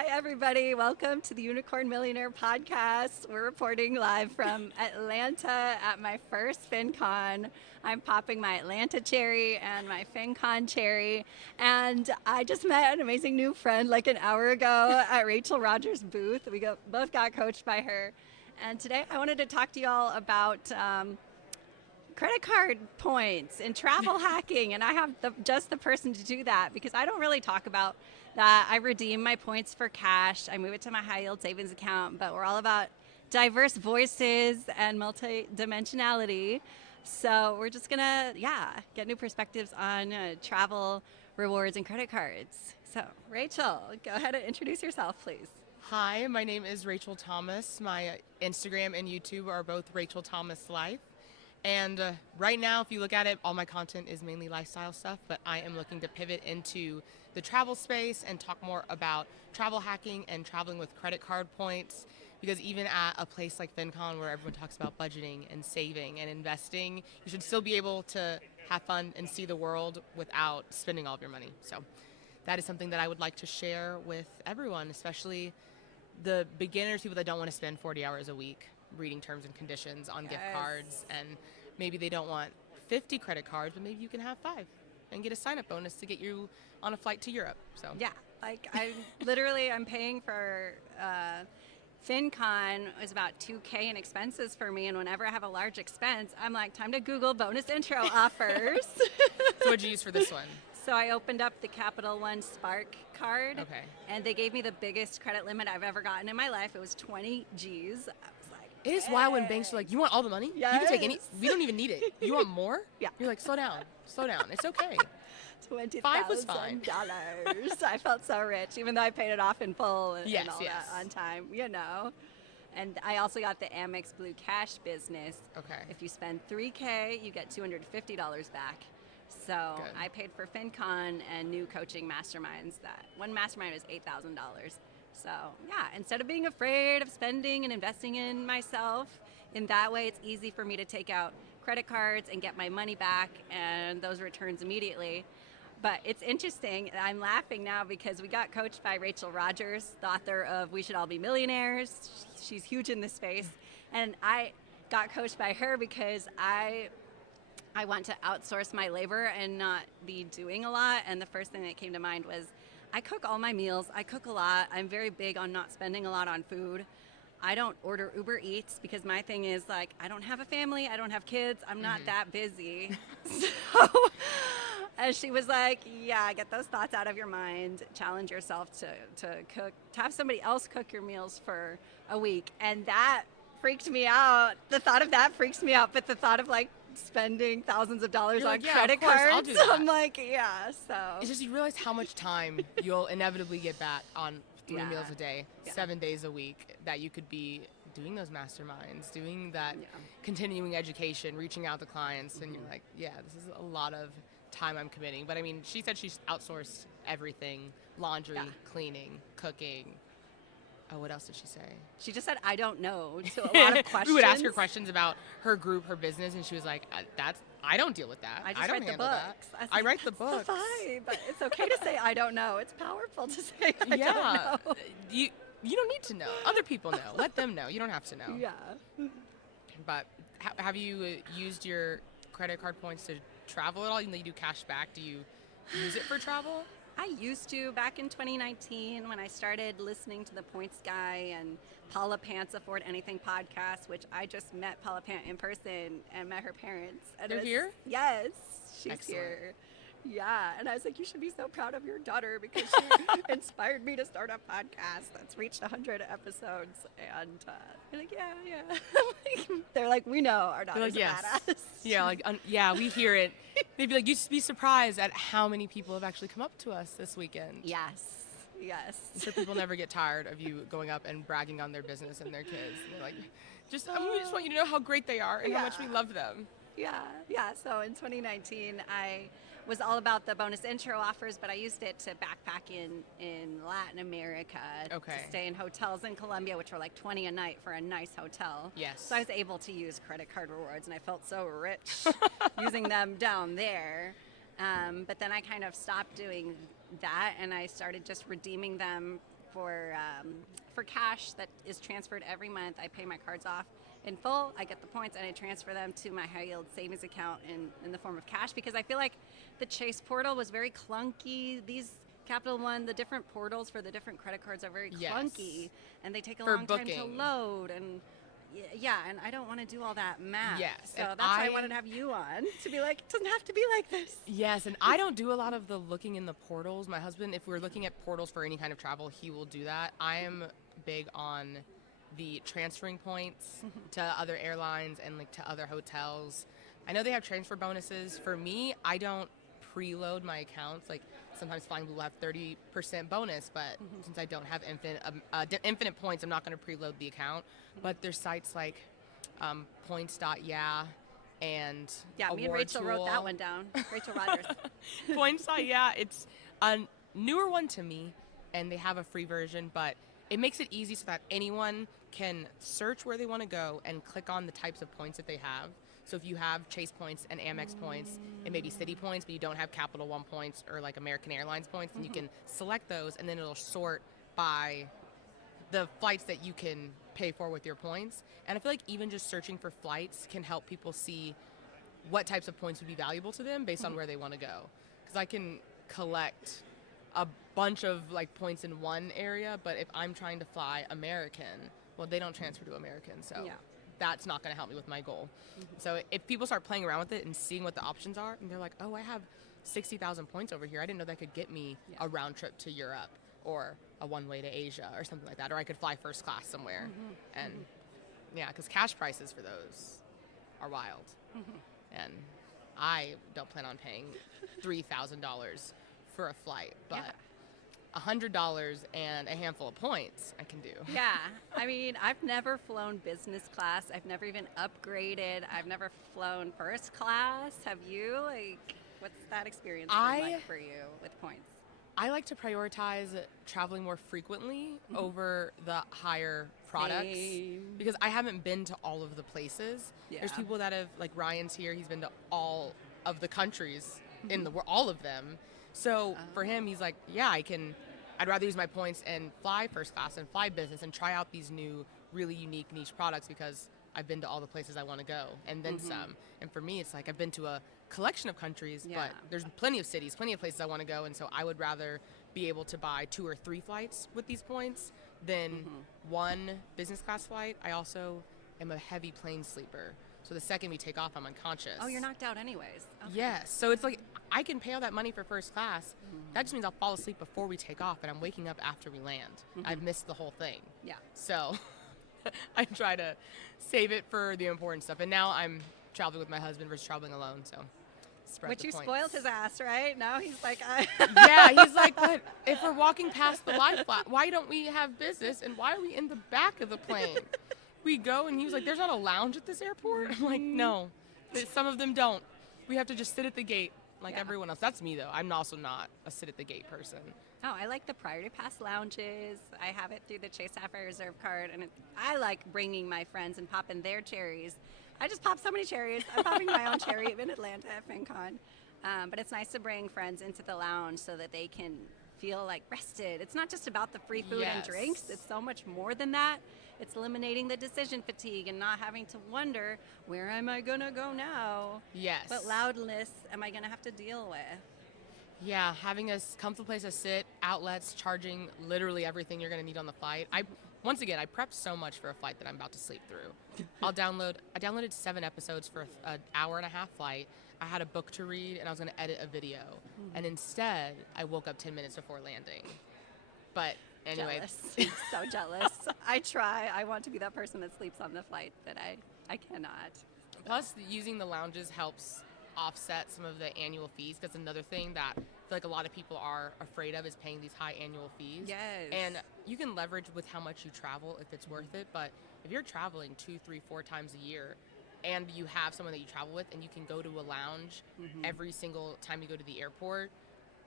Hi, everybody. Welcome to the Unicorn Millionaire Podcast. We're reporting live from Atlanta at my first FinCon. I'm popping my Atlanta cherry and my FinCon cherry. And I just met an amazing new friend like an hour ago at Rachel Rogers' booth. Both got coached by her. And today I wanted to talk to you all about credit card points and travel hacking, and I have just the person to do that because I don't really talk about that. I redeem my points for cash. I move it to my high yield savings account, but we're all about diverse voices and multi-dimensionality. So we're just gonna, get new perspectives on travel, rewards, and credit cards. So Rachel, go ahead and introduce yourself, please. Hi, my name is Rachel Thomas. My Instagram and YouTube are both Rachel Thomas Life. And right now, if you look at it, all my content is mainly lifestyle stuff, but I am looking to pivot into the travel space and talk more about travel hacking and traveling with credit card points. Because even at a place like FinCon where everyone talks about budgeting and saving and investing, you should still be able to have fun and see the world without spending all of your money. So that is something that I would like to share with everyone, especially the beginners, people that don't want to spend 40 hours a week reading terms and conditions on gift cards, and maybe they don't want 50 credit cards, but maybe you can have 5 and get a sign-up bonus to get you on a flight to Europe. So I'm paying for FinCon was about $2K in expenses for me, and whenever I have a large expense, I'm like, time to Google bonus intro offers. So what'd you use for this one? So I opened up the Capital One Spark card, Okay. and they gave me the biggest credit limit I've ever gotten in my life. It was 20 Gs. I was like, It is wild when banks are like, you want all the money? You can take any, we don't even need it. You want more? Yeah. You're like, slow down, it's okay. $20,000. 5 was fine. I felt so rich, even though I paid it off in full and Yes, all yes. that on time, And I also got the Amex Blue Cash business. Okay. If you spend $3K, you get $250 back. So Good. I paid for FinCon and new coaching masterminds. That one mastermind was $8,000. So instead of being afraid of spending and investing in myself, in that way it's easy for me to take out credit cards and get my money back and those returns immediately. But it's interesting, I'm laughing now because we got coached by Rachel Rogers, the author of We Should All Be Millionaires. She's huge in this space. And I got coached by her because I want to outsource my labor and not be doing a lot. And the first thing that came to mind was I cook all my meals. I cook a lot. I'm very big on not spending a lot on food. I don't order Uber Eats because my thing is like, I don't have a family. I don't have kids. I'm not that busy. So, and she was like, get those thoughts out of your mind. Challenge yourself to cook, to have somebody else cook your meals for a week. And that freaked me out. The thought of that freaks me out. But the thought of like spending thousands of dollars on credit cards, I'll do that. I'm like, so. It's just you realize how much time you'll inevitably get back on 3 meals a day, 7 days a week, that you could be doing those masterminds, doing that continuing education, reaching out to clients, and you're like, this is a lot of time I'm committing. But I mean, she said she's outsourced everything: laundry, cleaning, cooking. Oh, what else did she say? She just said, I don't know, to a lot of questions. We would ask her questions about her group, her business, and she was like, I don't deal with that. I just don't write the handle books. that. I write the books. The vibe. But it's okay to say I don't know. It's powerful to say I don't know. You don't need to know. Other people know. Let them know. You don't have to know. Yeah. But have you used your credit card points to travel at all? Even though you do cash back, do you use it for travel? I used to back in 2019 when I started listening to the Points Guy and Paula Pant's Afford Anything podcast, which I just met Paula Pant in person and met her parents. And They're here? Yes, she's Excellent. here. Yeah, and I was like, you should be so proud of your daughter because she inspired me to start a podcast that's reached 100 episodes. And they're like, yeah. They're like, we know our daughter's like, a badass. Yeah, we hear it. They'd be like, you'd be surprised at how many people have actually come up to us this weekend. Yes. I'm sure people never get tired of you going up and bragging on their business and their kids. And they're like, we just want you to know how great they are and how much we love them. Yeah. So in 2019, I was all about the bonus intro offers, but I used it to backpack in Latin America to stay in hotels in Colombia, which were like $20 a night for a nice hotel. Yes. So I was able to use credit card rewards, and I felt so rich using them down there. But then I kind of stopped doing that, and I started just redeeming them for cash that is transferred every month. I pay my cards off in full. I get the points and I transfer them to my high yield savings account in the form of cash, because I feel like the Chase portal was very clunky. These Capital One, the different portals for the different credit cards are very clunky, and they take a long time to load. And yeah, and I don't want to do all that math. Yes. So that's why I wanted to have you on, to be like, it doesn't have to be like this. Yes, and I don't do a lot of the looking in the portals. My husband, if we're looking at portals for any kind of travel, he will do that. I am big on the transferring points to other airlines and like to other hotels. I know they have transfer bonuses. For me, I don't preload my accounts. Like sometimes Flying Blue will have 30% bonus, but since I don't have infinite points, I'm not going to preload the account. But there's sites like points.yeah and me and Rachel wrote that one down. Rachel Rogers. Points.yeah, it's a newer one to me, and they have a free version, but it makes it easy so that anyone can search where they want to go and click on the types of points that they have. So if you have Chase points and Amex points, it may be City points, but you don't have Capital One points or like American Airlines points, then you can select those, and then it'll sort by the flights that you can pay for with your points. And I feel like even just searching for flights can help people see what types of points would be valuable to them based on where they want to go. Because I can collect a bunch of like points in one area, but if I'm trying to fly American, well, they don't transfer to American, so that's not going to help me with my goal. So if people start playing around with it and seeing what the options are, and they're like, oh, I have 60,000 points over here, I didn't know that could get me a round trip to Europe or a one-way to Asia or something like that, or I could fly first class somewhere. And yeah, because cash prices for those are wild. And I don't plan on paying $3,000 for a flight, but $100 and a handful of points I can do. Yeah, I mean, I've never flown business class. I've never even upgraded. I've never flown first class. Have you? Like, what's that experience been like for you with points? I like to prioritize traveling more frequently over the higher products because I haven't been to all of the places. There's people that have, like Ryan's here, he's been to all of the countries in the world, all of them. So for him, he's like, I'd rather use my points and fly first class and fly business and try out these new, really unique niche products because I've been to all the places I want to go and then some. And for me, it's like I've been to a collection of countries, but there's plenty of cities, plenty of places I want to go. And so I would rather be able to buy 2 or 3 flights with these points than one business class flight. I also am a heavy plane sleeper. So the second we take off, I'm unconscious. Oh, you're knocked out anyways. Okay. Yes. So it's like I can pay all that money for first class. That just means I'll fall asleep before we take off, and I'm waking up after we land. I've missed the whole thing. Yeah. So I try to save it for the important stuff. And now I'm traveling with my husband versus traveling alone. So spread Which the you points. spoiled his ass, right? Now he's like, Yeah, he's like, but if we're walking past the lie flat, why don't we have business? And why are we in the back of the plane? We go, and he was like, there's not a lounge at this airport? I'm like, no, some of them don't. We have to just sit at the gate like everyone else. That's me, though. I'm also not a sit-at-the-gate person. Oh, I like the Priority Pass lounges. I have it through the Chase Sapphire Reserve card, and I like bringing my friends and popping their cherries. I just pop so many cherries. I'm popping my own cherry in Atlanta at FinCon. But it's nice to bring friends into the lounge so that they can feel like rested. It's not just about the free food and drinks. It's so much more than that. It's eliminating the decision fatigue and not having to wonder, where am I going to go now? Yes. What loudness am I going to have to deal with? Yeah, having a comfortable place to sit, outlets, charging, literally everything you're going to need on the flight. Once again, I prepped so much for a flight that I'm about to sleep through. I downloaded 7 episodes for an hour-and-a-half flight. I had a book to read, and I was going to edit a video. And instead, I woke up 10 minutes before landing. But anyway. Jealous. So jealous. I try. I want to be that person that sleeps on the flight, but I cannot. Plus, using the lounges helps offset some of the annual fees. That's another thing that I feel like a lot of people are afraid of, is paying these high annual fees. Yes. And you can leverage with how much you travel if it's worth it. But if you're traveling 2, 3, 4 times a year, and you have someone that you travel with, and you can go to a lounge every single time you go to the airport,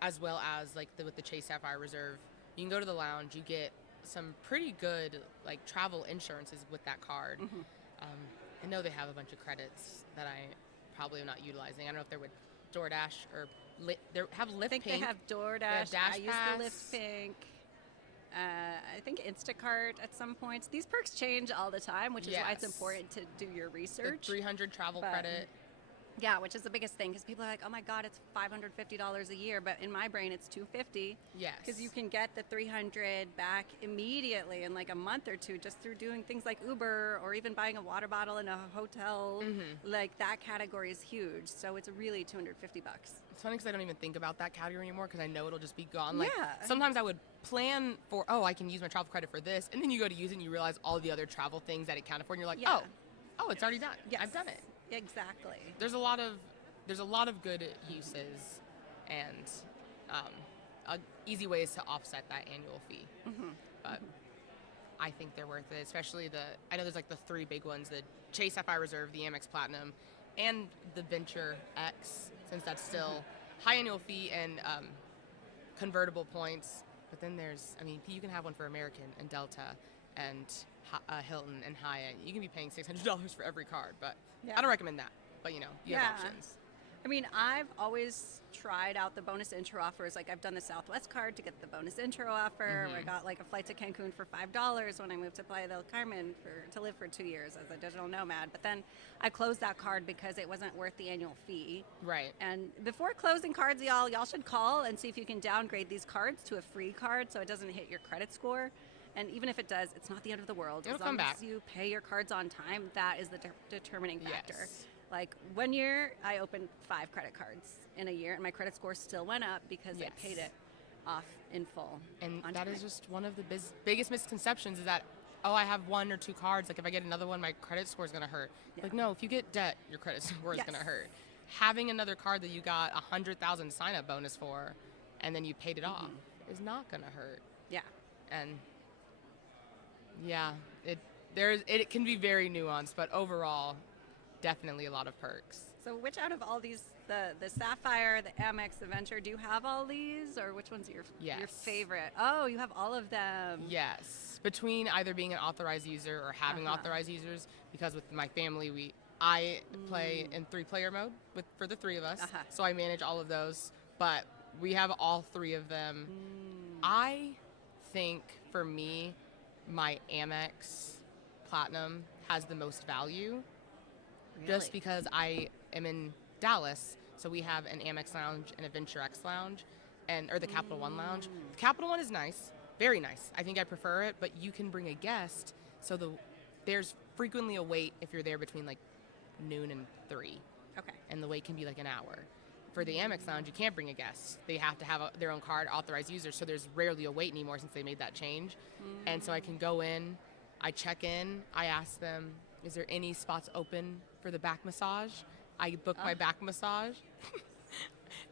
as well as like with the Chase Sapphire Reserve, you can go to the lounge, you get some pretty good like travel insurances with that card. I know they have a bunch of credits that I probably am not utilizing. I don't know if they're with DoorDash or they have Lyft Pink. I think they have DoorDash. Dash I use Pass. the Lyft Pink. I think Instacart at some points. These perks change all the time, which is why it's Yes. important to do your The research. 300 travel But- credit. Yeah, which is the biggest thing because people are like, oh my God, it's $550 a year. But in my brain, it's $250 Yes. because you can get the 300 back immediately in like a month or two just through doing things like Uber or even buying a water bottle in a hotel. Like that category is huge. So it's really $250. It's funny because I don't even think about that category anymore because I know it'll just be gone. Like Yeah. sometimes I would plan for, I can use my travel credit for this, and then you go to use it and you realize all the other travel things that it counted for, and you're like, Yeah. oh, it's already done. Yes. I've done it. Exactly. There's a lot of good uses and easy ways to offset that annual fee. But I think they're worth it, especially I know there's like the three big ones: the Chase Sapphire Reserve, the Amex Platinum, and the Venture X, since that's still high annual fee and convertible points. But then you can have one for American and Delta and Hilton and Hyatt. You can be paying $600 for every card, but Yeah. I don't recommend that. But you have Yeah. options. I mean, I've always tried out the bonus intro offers. Like I've done the Southwest card to get the bonus intro offer. Where I got like a flight to Cancun for $5 when I moved to Playa del Carmen to live for 2 years as a digital nomad. But then I closed that card because it wasn't worth the annual fee. Right. And before closing cards, y'all should call and see if you can downgrade these cards to a free card so it doesn't hit your credit score. And even if it does, it's not the end of the world. It'll as long come back. as you pay your cards on time, that is the determining factor. Yes. Like 1 year, I opened 5 credit cards in a year, and my credit score still went up because I Yes. paid it off in full. And on that time. is just one of the biggest misconceptions is that, I have 1 or 2 cards. Like if I get another one, my credit score is going to hurt. Yeah. Like no, if you get debt, your credit score is Yes. going to hurt. Having another card that you got 100,000 sign up bonus for, and then you paid it off, is not going to hurt. Yeah. And yeah, it can be very nuanced, but overall, definitely a lot of perks. So which out of all these, the Sapphire, the Amex, the Venture, do you have all these, or which one's your Yes. favorite? Oh, you have all of them. Yes, between either being an authorized user or having authorized users, because with my family, I play in 3-player mode for the 3 of us, so I manage all of those. But we have all 3 of them. I think for me, my Amex Platinum has the most value, just Really? because I am in Dallas, so we have an Amex lounge and a Venture X lounge, or the Capital One lounge. The Capital One is nice, very nice. I think I prefer it, but you can bring a guest, so there's frequently a wait if you're there between like noon and 3, Okay. and the wait can be like an hour. For the Amex lounge, you can't bring a guest. They have to have their own card, authorized users, so there's rarely a wait anymore since they made that change. And so I can go in, I check in, I ask them, is there any spots open for the back massage? I book my back massage.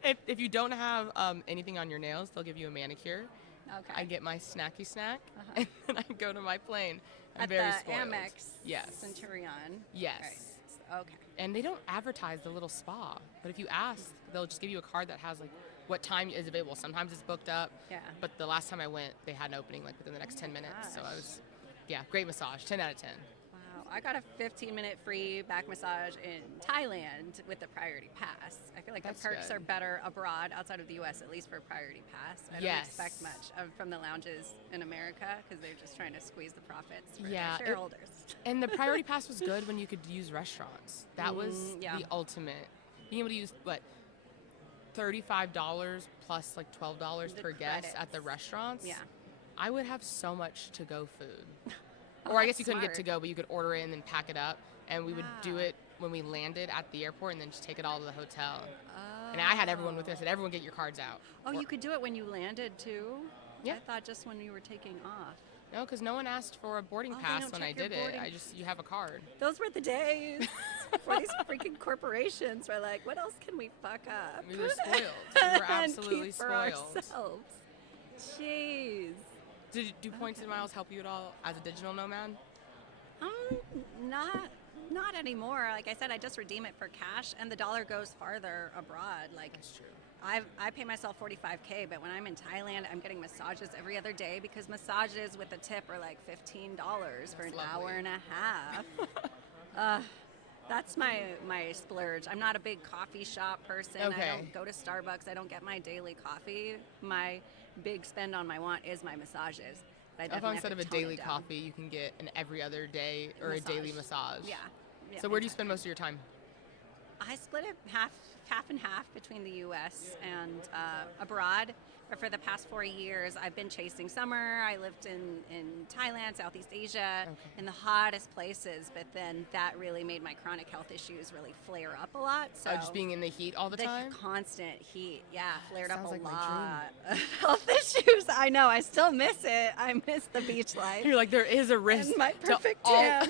If you don't have anything on your nails, they'll give you a manicure. Okay. I get my snacky snack, and then I go to my plane. I'm At very the spoiled. Amex Yes. Centurion. Yes. Right. Okay. And they don't advertise the little spa, but if you ask, they'll just give you a card that has like what time is available. Sometimes it's booked up. Yeah. But the last time I went, they had an opening like within the next 10 minutes. So I was, great massage, 10 out of 10. Wow. I got a 15-minute free back massage in Thailand with the priority pass. I feel like That's the perks good. are better abroad, outside of the U.S., at least for priority pass. I don't Yes. expect much from the lounges in America because they're just trying to squeeze the profits for Yeah, their shareholders. And the priority pass was good when you could use restaurants. That was yeah. the ultimate. Being able to use, $35 plus like $12 The per guest at the credits. restaurants. Yeah. I would have so much to-go food. Oh, Or I guess that's you couldn't get smart. to go, but you could order it and then pack it up. And we would do Wow. it when we landed at the airport and then just take it all to the hotel. And I had everyone with me. I said, everyone get your cards out. Oh, Or- you could do it when you landed too? Yeah. I thought just when you were taking off. No, because no one asked for a boarding Oh, they pass don't when I check your did it. boarding- You have a card. Those were the days before these freaking corporations were like, what else can we fuck up? We were spoiled. We were And absolutely keep for spoiled. ourselves. Jeez. Do points and miles help you at all as a digital nomad? Not anymore. Like I said, I just redeem it for cash, and the dollar goes farther abroad. Like That's true. I pay myself $45K, but when I'm in Thailand, I'm getting massages every other day because massages with a tip are like $15 for an hour lovely. and a half. That's my splurge. I'm not a big coffee shop person. Okay. I don't go to Starbucks. I don't get my daily coffee. My big spend on my want is my massages. But I If definitely instead have of to a tone daily it down. coffee, you can get an every other day or a daily massage. Yeah. Yeah, So where do you exactly. spend most of your time? I split it half and half between the U.S. and abroad. But for the past 4 years, I've been chasing summer. I lived in Thailand, Southeast Asia, in the hottest places. But then that really made my chronic health issues really flare up a lot. So Just being in the heat all the time? constant heat, flared up Sounds a like my lot of health issues. I know. I still miss it. I miss the beach life. You're like, there is a risk. And my perfect to all, tan.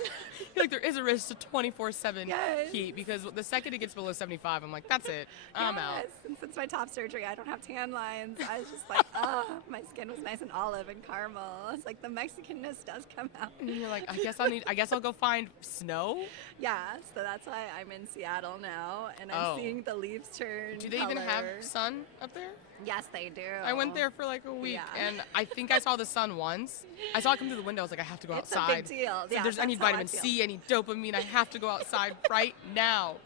You're like, there is a risk to 24/7 Yes. heat, because the second it gets below 75, I'm like, that's it. I'm out. Yes, and since my top surgery, I don't have tan lines. I was just like, oh, my skin was nice and olive and caramel. It's like the Mexicanness does come out. And you're like, I guess I'll go find snow. Yeah, so that's why I'm in Seattle now, and I'm seeing the leaves turn. Do they even have sun up there? Yes, they do. I went there for like a week, Yeah. and I think I saw the sun once. I saw it come through the window. I was like, I have to go It's outside. a big deal. So Yeah, I need that's how I vitamin feel. C, I need dopamine. I have to go outside right now.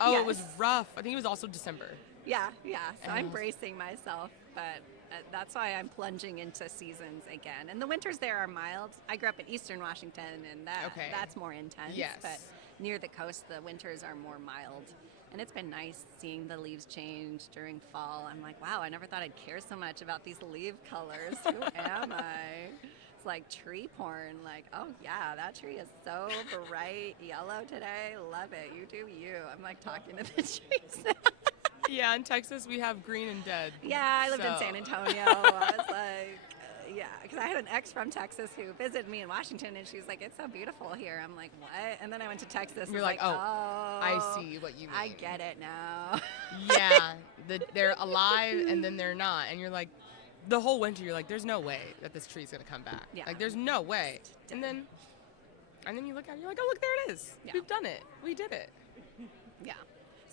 Oh, Yes. It was rough. I think it was also December. Yeah. So I'm And- bracing myself, but that's why I'm plunging into seasons again. And the winters there are mild. I grew up in Eastern Washington, and that's more intense. Yes. But near the coast, the winters are more mild. And it's been nice seeing the leaves change during fall. I'm like, wow, I never thought I'd care so much about these leaf colors. Who am I? It's like tree porn. Like, oh yeah, that tree is so bright yellow today. Love it. You do you. I'm like talking to the trees. Yeah, in Texas we have green and dead. Yeah, I lived in So- San Antonio. I was like, because I had an ex from Texas who visited me in Washington, and she was like, it's so beautiful here. I'm like, what? And then I went to Texas. You're and like, oh, I see what you mean. I get it now. Yeah, they're alive and then they're not, and you're like, the whole winter you're like, there's no way that this tree's gonna come back. Yeah. Like, there's no way. And then you look at it, you're like, oh, look, there it is. Yeah. We've done it. We did it. Yeah.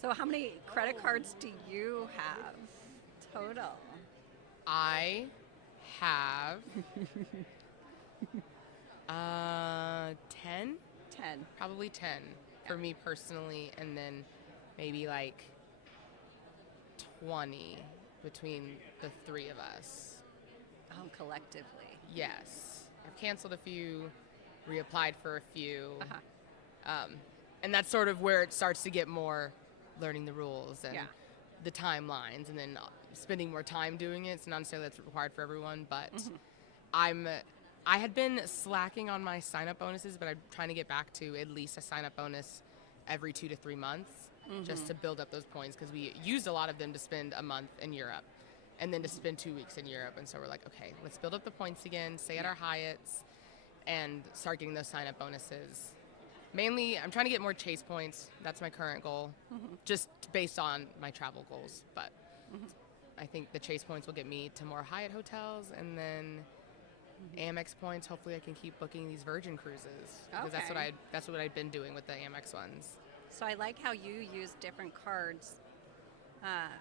So how many credit cards do you have total? I have 10, 10. probably 10 for me personally, and then maybe like 20 between the three of us. Oh, collectively. Yes. I've canceled a few, reapplied for a few. Uh-huh. And that's sort of where it starts to get more learning the rules and Yeah. the timelines, and then spending more time doing it. It's not necessarily that's required for everyone, but I had been slacking on my sign-up bonuses, but I'm trying to get back to at least a sign-up bonus every 2 to 3 months, just to build up those points, because we used a lot of them to spend a month in Europe and then to spend 2 weeks in Europe. And so we're like, okay, let's build up the points again, stay at our Hyatts, and start getting those sign-up bonuses. Mainly, I'm trying to get more Chase points. That's my current goal, just based on my travel goals. But I think the Chase points will get me to more Hyatt hotels, and then Amex points. Hopefully, I can keep booking these Virgin cruises, because Okay. that's what I've been doing with the Amex ones. So I like how you use different cards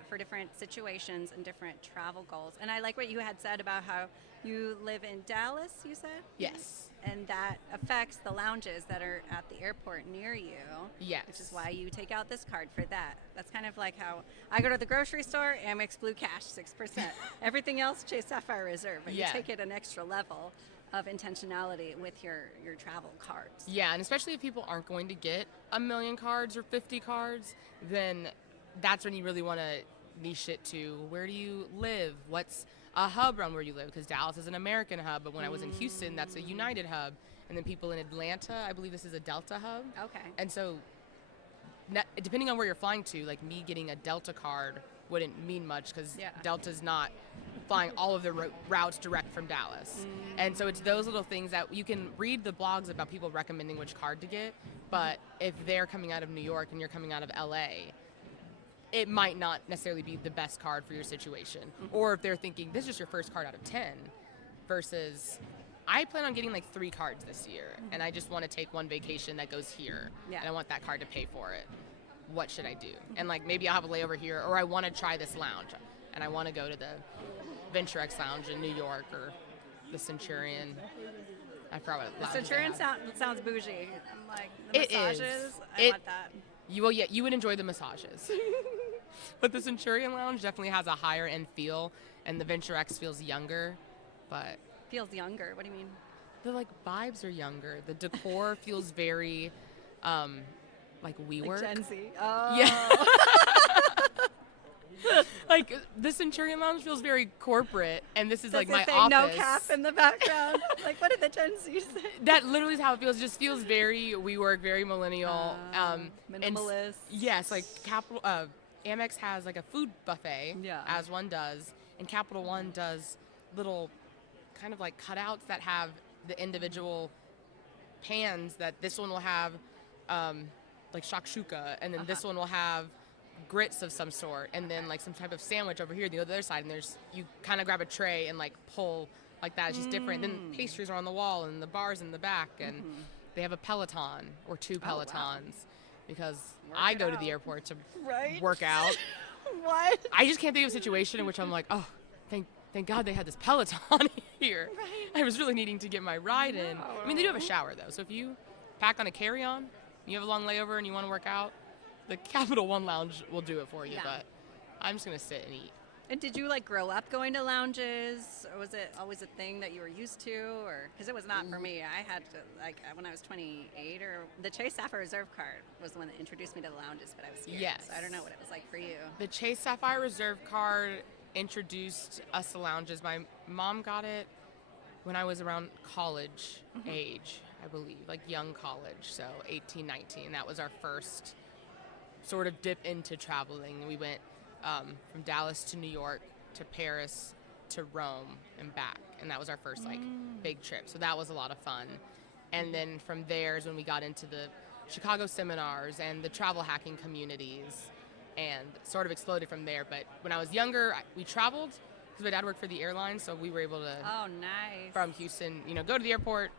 for different situations and different travel goals. And I like what you had said about how you live in Dallas, you said? Yes. And that affects the lounges that are at the airport near you. Yes. Which is why you take out this card for that. That's kind of like how I go to the grocery store, Amex Blue Cash, 6%. Everything else, Chase Sapphire Reserve. But Yeah. you take it an extra level of intentionality with your travel cards. Yeah, and especially if people aren't going to get 1,000,000 cards or 50 cards, then that's when you really want to niche it to where do you live? What's a hub around where you live? Because Dallas is an American hub, but when I was in Houston, that's a United hub. And then people in Atlanta, I believe this is a Delta hub. Okay. And so depending on where you're flying to, like me getting a Delta card wouldn't mean much, because Delta's not flying all of the routes direct from Dallas. And so it's those little things that you can read the blogs about people recommending which card to get, but if they're coming out of New York and you're coming out of LA, it might not necessarily be the best card for your situation. Or if they're thinking this is your first card out of 10 versus I plan on getting like 3 cards this year, and I just want to take one vacation that goes here, and I want that card to pay for it. What should I do? And like maybe I'll have a layover here, or I want to try this lounge, and I want to go to the Venture X Lounge in New York, or the Centurion. I forgot what The lounge they Centurion have. sounds bougie. I'm like, the It is. massages, I want that. You would enjoy the massages. But the Centurion Lounge definitely has a higher end feel, and the Venture X feels younger, but Feels younger. What do you mean? the like vibes are younger. The decor feels very like WeWork. Like Gen Z. Oh. Yeah. Like the Centurion Lounge feels very corporate, and this is like my say office. No cap in the background. Like, what did the Gen Z say? That literally is how it feels. It just feels very WeWork, very millennial. Minimalist. Yes, like Amex has like a food buffet, Yeah. as one does, and Capital One does little kind of like cutouts that have the individual pans. That this one will have like shakshuka, and then this one will have grits of some sort, and then like some type of sandwich over here the other side, and there's you kind of grab a tray and like pull like that. It's just different. Then pastries are on the wall and the bars in the back, and they have a Peloton or two Pelotons. Wow. Because I go to the airport to work out. What? I just can't think of a situation in which I'm like, oh, thank God they had this Peloton here. Right. I was really needing to get my ride in. I mean, they do have a shower though, so if you pack on a carry-on, you have a long layover and you want to work out, the Capital One Lounge will do it for you. Yeah. But I'm just gonna sit and eat. And did you like grow up going to lounges, or was it always a thing that you were used to, or because it was not for me? I had to like when I was 28, or the Chase Sapphire Reserve card was the one that introduced me to the lounges, but I was scared. Yes. So I don't know what it was like for you. The Chase Sapphire Reserve card introduced us to lounges. My mom got it when I was around college age, I believe, like young college, so 18, 19. That was our first sort of dip into traveling. We went from Dallas to New York to Paris to Rome and back, and that was our first like big trip. So that was a lot of fun. And then from there is when we got into the Chicago seminars and the travel hacking communities, and sort of exploded from there. But when I was younger, we traveled because my dad worked for the airline, so we were able to Oh, nice. from Houston, go to the airport.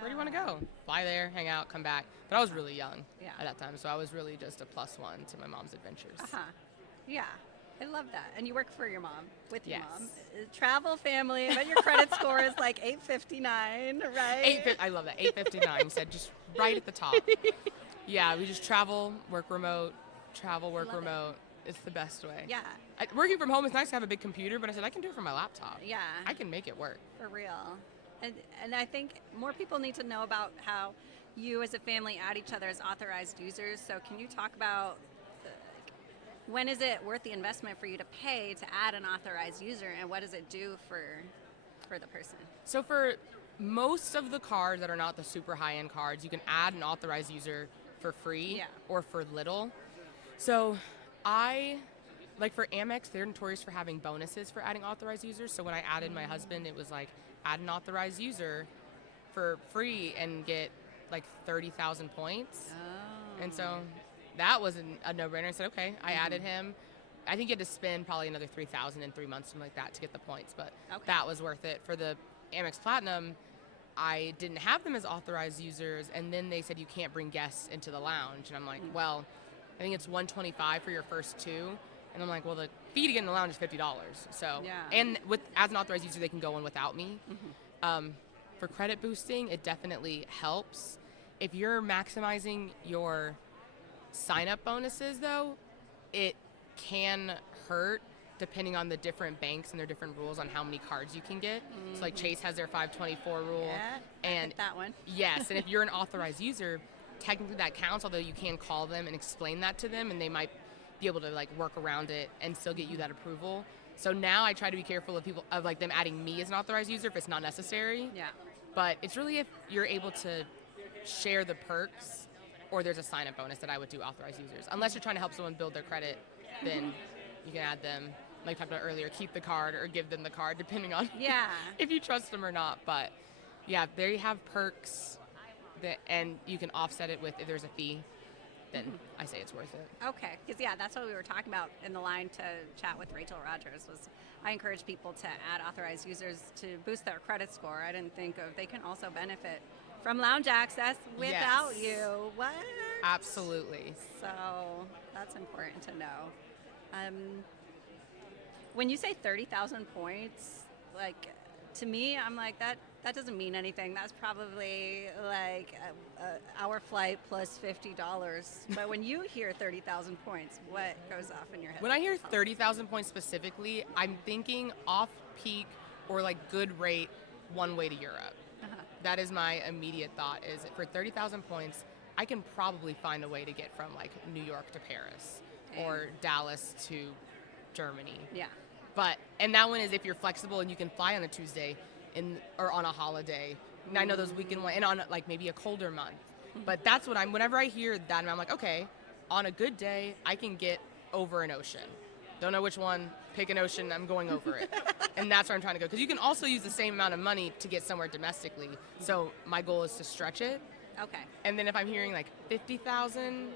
Where do you want to go? Fly there, hang out, come back. But I was really young at that time, so I was really just a plus one to my mom's adventures. Yeah, I love that. And you work for your mom, with your Yes. mom. Travel family, but your credit score is like 859, right? I love that. 859 said just right at the top. Yeah, we just travel, work remote, travel, work Love it. remote. It's the best way. Yeah, Working from home is nice to have a big computer, but I said I can do it from my laptop. yeah. I can make it work. For real. And I think more people need to know about how you as a family add each other as authorized users. So can you talk about when is it worth the investment for you to pay to add an authorized user, and what does it do for the person? So for most of the cards that are not the super high-end cards, you can add an authorized user for free or for little. So for Amex, they're notorious for having bonuses for adding authorized users. So when I added my husband, it was like, add an authorized user for free and get like 30,000 points. Oh. And so that was a no-brainer. I said, okay, I added him. I think you had to spend probably another 3,000 in 3 months, something like that, to get the points. But that was worth it. For the Amex Platinum, I didn't have them as authorized users, and then they said you can't bring guests into the lounge. And I'm like, well, I think it's $125 for your first two. And I'm like, well, the fee to get in the lounge is $50. So, and as an authorized user, they can go in without me. For credit boosting, it definitely helps. If you're maximizing your sign-up bonuses, though, it can hurt depending on the different banks and their different rules on how many cards you can get. So, like Chase has their 524 rule. Yeah, and I hit that one. Yes, and if you're an authorized user, technically that counts, although you can call them and explain that to them, and they might be able to like work around it and still get you that approval. So now I try to be careful of like them adding me as an authorized user if it's not necessary. Yeah. But it's really if you're able to share the perks, or there's a sign-up bonus that I would do authorized users. Unless you're trying to help someone build their credit, then you can add them. Like I talked about earlier, keep the card or give them the card, depending on if you trust them or not. But yeah, there you have perks, and you can offset it with if there's a fee. Then I say it's worth it. Okay, because that's what we were talking about in the line to chat with Rachel Rogers. Was I encourage people to add authorized users to boost their credit score. I didn't think of they can also benefit from lounge access without you. What? Absolutely. So that's important to know. When you say 30,000 points, like to me, I'm like, that doesn't mean anything. That's probably like a hour flight plus $50. But when you hear 30,000 points, what goes off in your head? When I hear 30,000 points specifically, I'm thinking off-peak or like good rate one way to Europe. That is my immediate thought, is for 30,000 points, I can probably find a way to get from like New York to Paris or Dallas to Germany. Yeah. And that one is if you're flexible and you can fly on a Tuesday or on a holiday. And I know those weekend ones, and on like maybe a colder month. But that's what whenever I hear that, I'm like, okay, on a good day, I can get over an ocean. Don't know which one, pick an ocean, I'm going over it. And that's where I'm trying to go. Because you can also use the same amount of money to get somewhere domestically. So my goal is to stretch it. Okay. And then if I'm hearing like 50,000,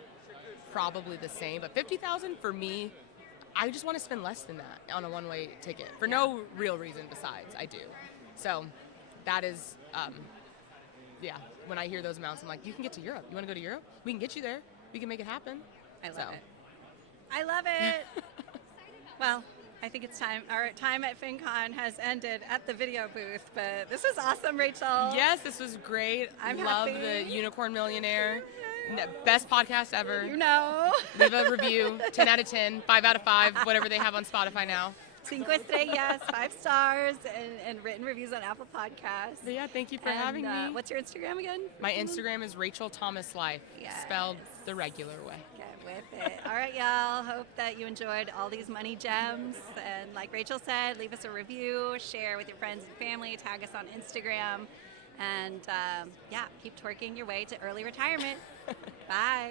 probably the same. But 50,000 for me, I just want to spend less than that on a one-way ticket for no real reason besides I do. So that is, when I hear those amounts, I'm like, you can get to Europe. You want to go to Europe? We can get you there. We can make it happen. I love it. I love it. Well, I think it's time. Our time at FinCon has ended at the video booth, but this was awesome, Rachel. Yes, this was great. I'm Love happy. the Unicorn Millionaire. Best podcast ever. You know. Leave a review, 10 out of 10, 5 out of 5, whatever they have on Spotify now. 5 estrellas, 5 stars, and written reviews on Apple Podcasts. But yeah, thank you for having me. What's your Instagram again? My Instagram is Rachel Thomas Life, Yes. spelled the regular way. Get with it. All right, y'all. Hope that you enjoyed all these money gems. And like Rachel said, leave us a review, share with your friends and family, tag us on Instagram, and keep twerking your way to early retirement. Bye.